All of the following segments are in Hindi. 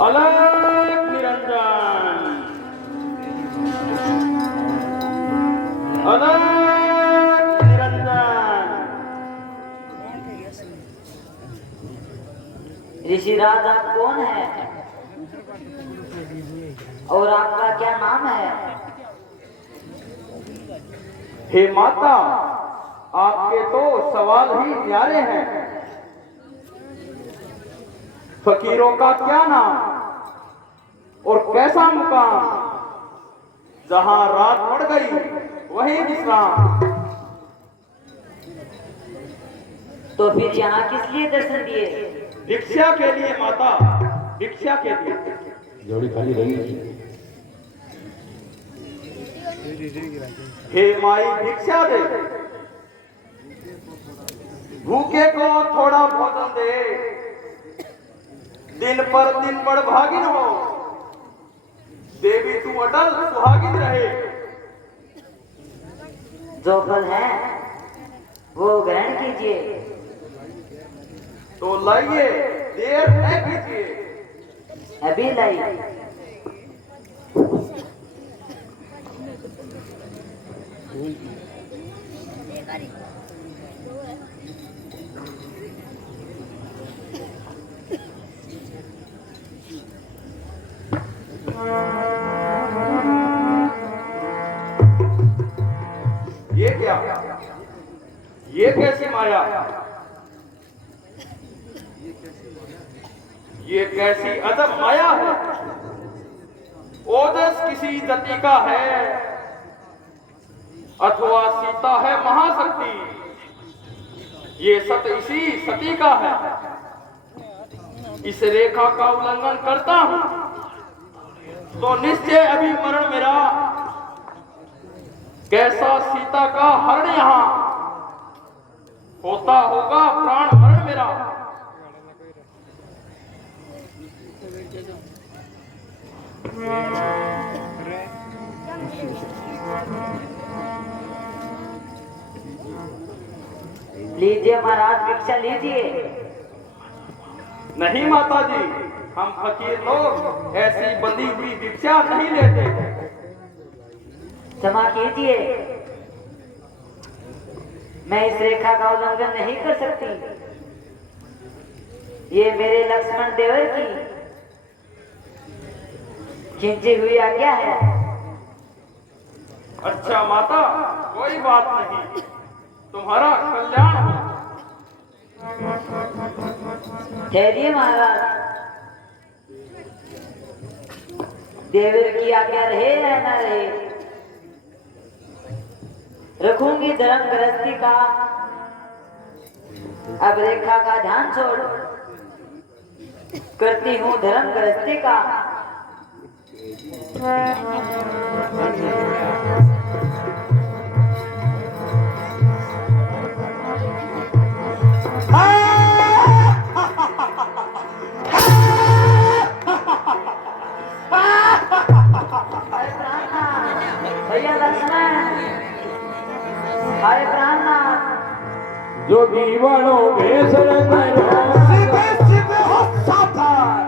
अलग निरंजन, अलग निरंजन। ऋषिराज आप कौन है और आपका क्या नाम है? हे माता, आपके तो सवाल ही न्यारे हैं। फकीरों का क्या नाम और कैसा मुकाम, जहां रात पड़ गई वहीं विश्राम। तो फिर यहाँ किस लिए दर्शन दिए? भिक्षा के लिए माता, भिक्षा के लिए। जोड़ी खाली रही। हे माई भिक्षा दे, भूखे को थोड़ा भोजन दे, दिन पर दिन बड़ भागिन हो, देवी तू अटल सुहागिन रहे। जो फल है वो ग्रहण कीजिए। तो लाइए, देर न कीजिए। अभी लाई। ये क्या, ये कैसी माया, ये कैसी अजब माया है। ओजस किसी दती का है अथवा सीता है महाशक्ति, ये सत इसी सती का है। इस रेखा का उल्लंघन करता हूं तो निश्चय अभी मरण मेरा। कैसा सीता का हरण यहां होता होगा प्राण हरण मेरा। लीजिए महाराज, भिक्षा लीजिए। नहीं माता जी, हम फकीर लोग ऐसी बंधी हुई भिक्षा नहीं लेते। क्षमा कीजिए, मैं इस रेखा का उल्लंघन नहीं कर सकती। ये मेरे लक्ष्मण देवर की खींची हुई आज्ञा है। अच्छा माता, कोई बात नहीं, तुम्हारा कल्याण हो। ठहरिए महाराज, देवर की आज्ञा रहे या न रहे, रखूंगी धर्म गृहस्थी का। अब रेखा का ध्यान छोड़, करती हूँ धर्म गृहस्थी का। भैया लक्ष्मण, हाय प्राणनाथ। जो दीवानो बेसर करो सीधे सीधे हो सावधान,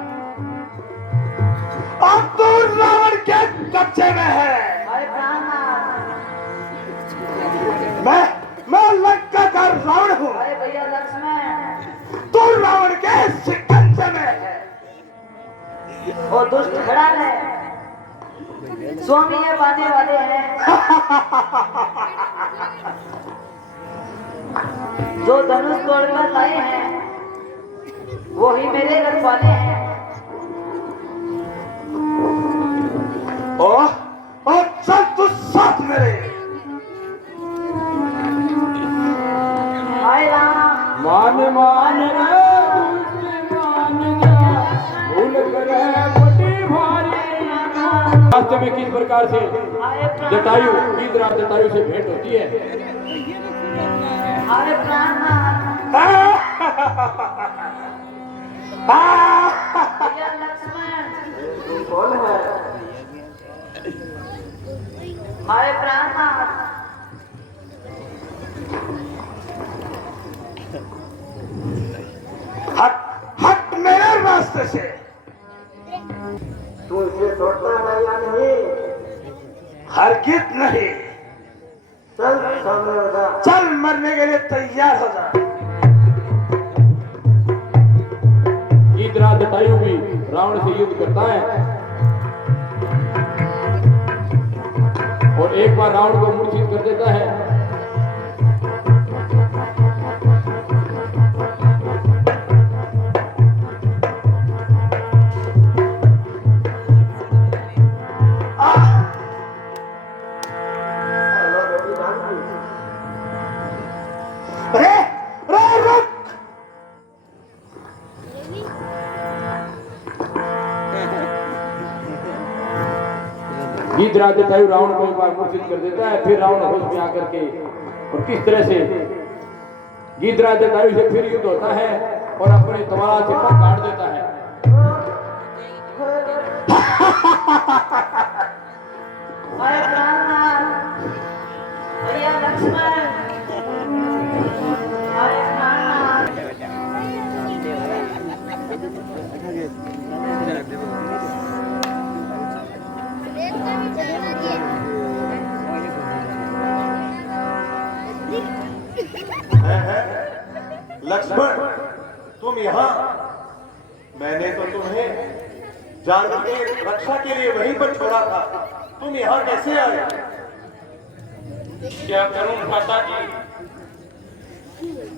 अब तो रावण के कब्जे में है। हाय प्राणनाथ। मैं लंका का रावण हूँ, हाय भैया लक्ष्मण। तू रावण के शिकंजे में है। वो दुष्ट खड़ा है, स्वामी ये पाने वाले हैं। जो धनुष तोड़कर लाए हैं वो ही मेरे रखवाले हैं। और चल तू साथ मेरे। हाय राम। मान मान भूल करे बड़ी भारी। रास्ते में किस प्रकार से जटायु इंद्रा जटायु से भेंट होती है। हाय प्राणनाथ। भैया लक्ष्मण। कौन है? हाय प्राणनाथ। हट हट मेरे रास्ते से। छोड़ता है या नहीं? हरगिज नहीं। चल सामने हो जा। चल मरने के लिए तैयार हो जा। इंद्रा जटायु भी रावण से युद्ध करता है और एक बार रावण को मूर्छित कर देता है। हेलो बेटी जानकी। रे रे रुक। इंद्रा जटायु रावण को एक बार मूर्छित कर देता है। फिर रावण होश में आकर के और किस तरह से इंद्रा जटायु से फिर युद्ध होता है और अपने तलवार से पंख काट देता है। अरे प्राणनाथ, भैया लक्ष्मण, अरे प्राणनाथ। लक्ष्मण तुम यहाँ? मैंने तो तुम्हें जानकी की रक्षा के लिए वहीं पर छोड़ा था। तुम यहाँ कैसे आए? क्या करूं माता जी,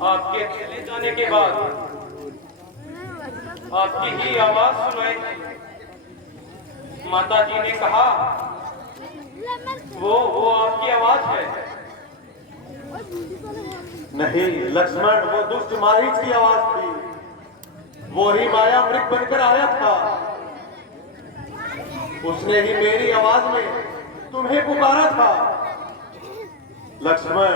आपके चले जाने के बाद आपकी ही आवाज सुनाई दी। माता जी ने कहा वो आपकी आवाज है। नहीं लक्ष्मण, वो दुष्ट मारीच की आवाज थी। वो ही माया मृग बनकर आया था। उसने ही मेरी आवाज में तुम्हें पुकारा था। लक्ष्मण,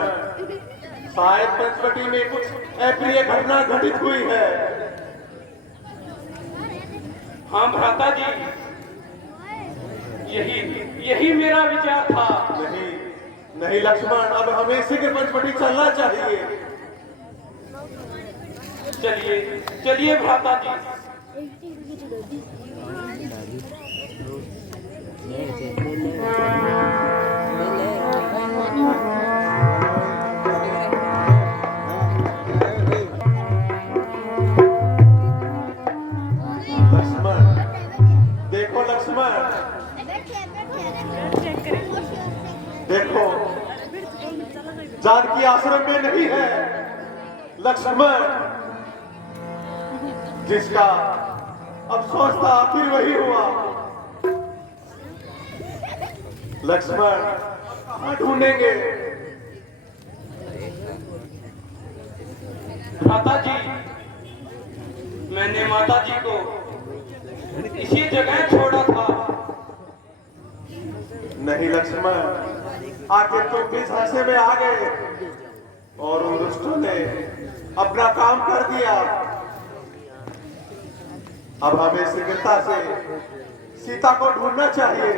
शायद पंचवटी में कुछ अप्रिय घटना घटित हुई है। हाँ भ्राता जी, यही मेरा विचार था। नहीं नहीं लक्ष्मण, अब हमें शीघ्र पंचवटी चलना चाहिए। चलिए चलिए भ्राता जी। लक्ष्मण देखो, लक्ष्मण देखो, जानकी आश्रम में नहीं है। लक्ष्मण, जिसका अफसोस था आखिर वही हुआ। लक्ष्मण कहाँ ढूंढेंगे? माता जी, मैंने माता जी को इसी जगह छोड़ा था। नहीं लक्ष्मण, आखिर तुम भी झांसे में आ गए और उन दुष्टों ने अपना काम कर दिया। अब हमें शीघ्रता से सीता को ढूंढना चाहिए।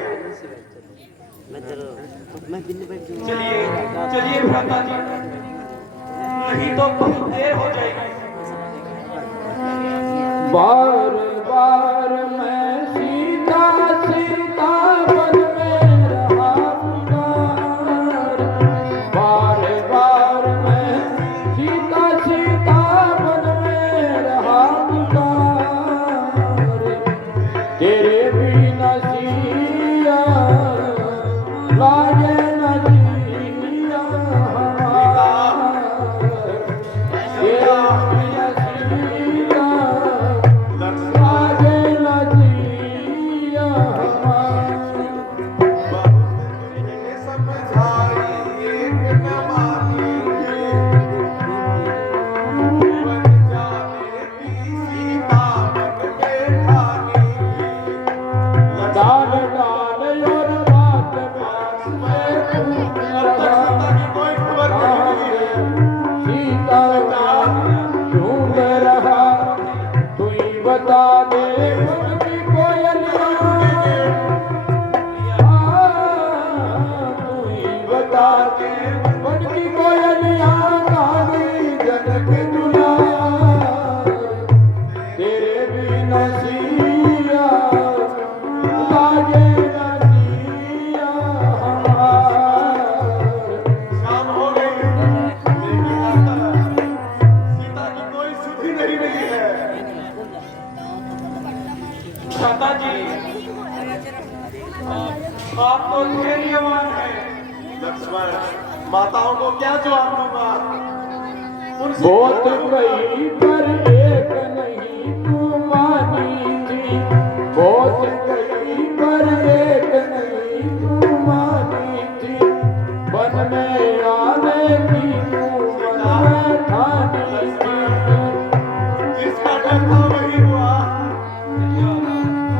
चलिए चलिए भ्राता जी, नहीं तो बहुत देर हो जाएगी। बार बार मैं सीता सीता बन में रहा पुकार। बार बार मैं सीता सीता बन में रहा पुकार। तेरे बिना सिया लागे न जिया हमार। तेरे बिना सिया लागे न जिया हमार। डाल डाल और बात बात में तू रहा। सीता ढूंढ रहा, तू ही बता दे उनकी कोयलियां। तू ही बता दे उनकी कोयलियां काली जनक दुलार। तेरे बिना सिया लागे नहीं मिली है। माता जी, आप तो धैर्यवान हैं। लक्ष्मण, माताओं को क्या जवाब दूंगा? उनसे बहुत क्या कहूंगा? कही पर एक नहीं तू मानी थी, बहुत कही पर एक नहीं तू मानी थी, वन में आने की तू मन में ठानी थी। जिसका डर था वही हुआ।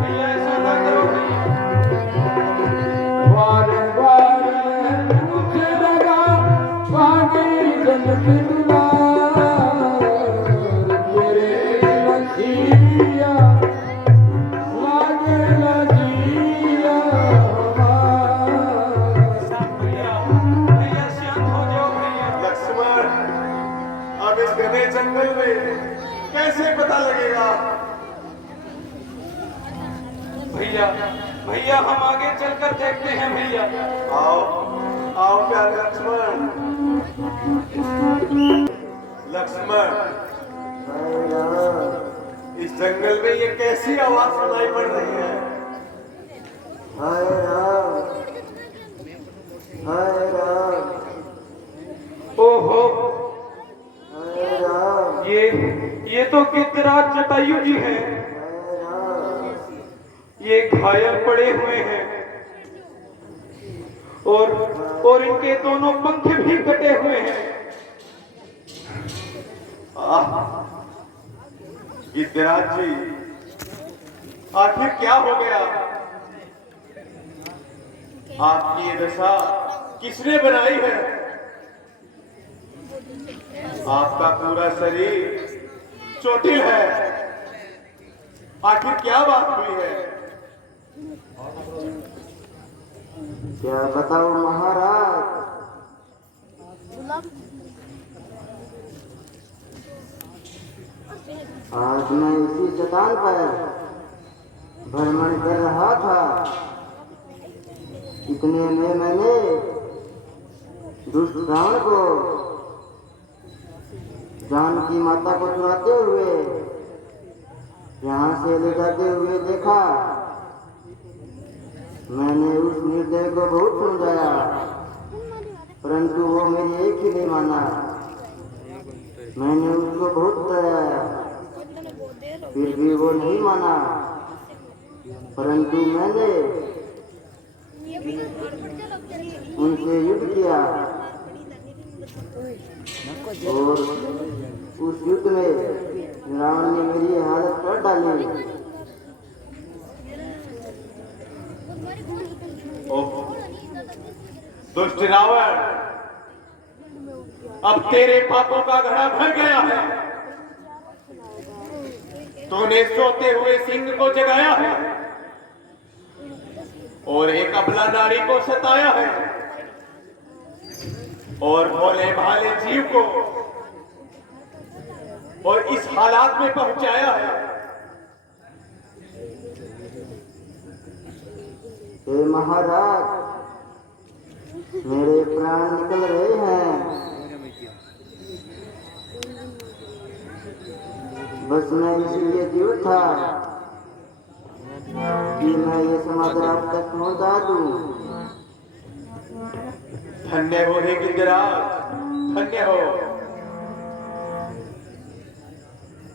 भैया ऐसा ना करो भैया। बार बार मुझे लगा बागी जनक दुलार, तेरे नसीया लागे नजीया भैया भैया शांत हो जाओ भैया। लक्ष्मण, अब इस घने जंगल में कैसे पता लगेगा? भैया भैया हम आगे चलकर देखते हैं भैया। आओ आओ प्यारे लक्ष्मण। लक्ष्मण, इस जंगल में ये कैसी आवाज सुनाई पड़ रही है? हाय राम, हाय राम, ओहो, हाय राम, ये तो गिद्धराज जटायु जी हैं। हाय राम। ये घायल पड़े हुए हैं और इनके दोनों पंख भी कटे हुए हैं। गिद्धराज जी, आखिर क्या हो गया? आपकी ये दशा किसने बनाई है? आपका पूरा शरीर चोटिल है। आखिर क्या बात हुई है? क्या बताओ महाराज, आज मैं इसी चट्टान पर भ्रमण कर रहा था। इतने में मैंने दुष्ट रावण को जानकी माता को चुराते हुए यहाँ से ले जाते हुए देखा। मैंने उस निर्दय को बहुत समझाया, परंतु वो मेरी एक ही नहीं माना। मैंने उसको बहुत डराया, फिर भी वो नहीं माना। परंतु मैंने उनसे युद्ध किया और उस युद्ध में रावण ने मेरी हालत कर डाली। ओह, दुष्ट रावण, अब तेरे पापों का घड़ा भर गया है। तूने सोते हुए सिंह को जगाया है और एक अबला नारी को सताया है और भोले भाले जीव को और इस हालात में पहुंचाया है। हे महाराज, मेरे प्राण निकल रहे हैं। बस मैं इसलिए जीवित था कि मैं ये समाचार आप तक पहुंचा दूं। धन्य हो हे गिद्धराज, धन्य हो।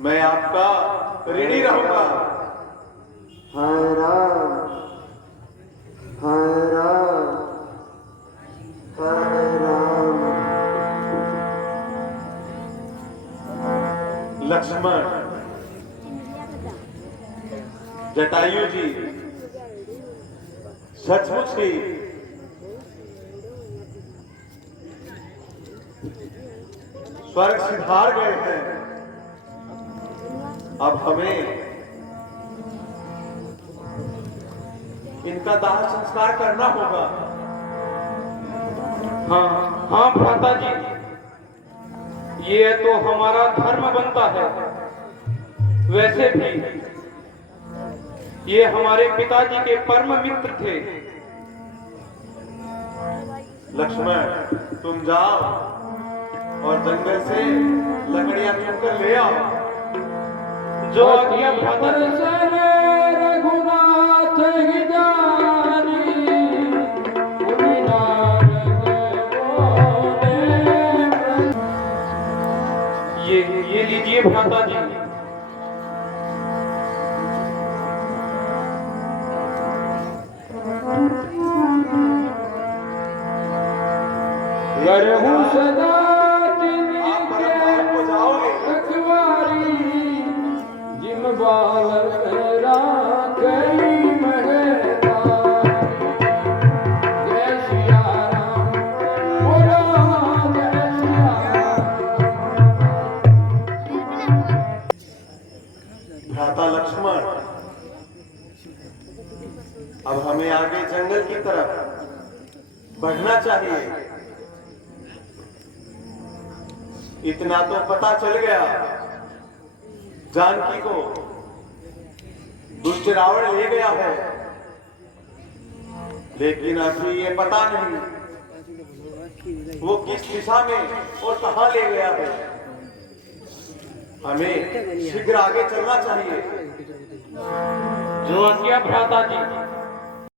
मैं आपका ऋणी रहूंगा। हाय राम, हाय राम, हाय राम। लक्ष्मण, जटायु जी सचमुच ही स्वर्ग सिधार गए हैं। अब हमें इनका दाह संस्कार करना होगा। हाँ हाँ भ्राता जी, ये तो हमारा धर्म बनता है। वैसे भी ये हमारे पिताजी के परम मित्र थे। लक्ष्मण, तुम जाओ और जंगल से लकड़ियां चुनकर ले आओ। जो आज्ञा भ्राता जी। रघुनाथ ही जानी मुनि नारद बोले। ये लीजिए भ्राता जी। करहु सदा आप तिनके परम को जाओगे। रखवारी जिम बालक राखई महतारी। जय सिया राम बोलो जय सिया भ्राता लक्ष्मण, अब हमें आगे जंगल की तरफ बढ़ना चाहिए। इतना तो पता चल गया, जानकी को दुष्ट रावण ले गया है, लेकिन अभी ये पता नहीं वो किस दिशा में और कहां ले गया है। हमें शीघ्र आगे चलना चाहिए। जो आज्ञा भ्राता जी।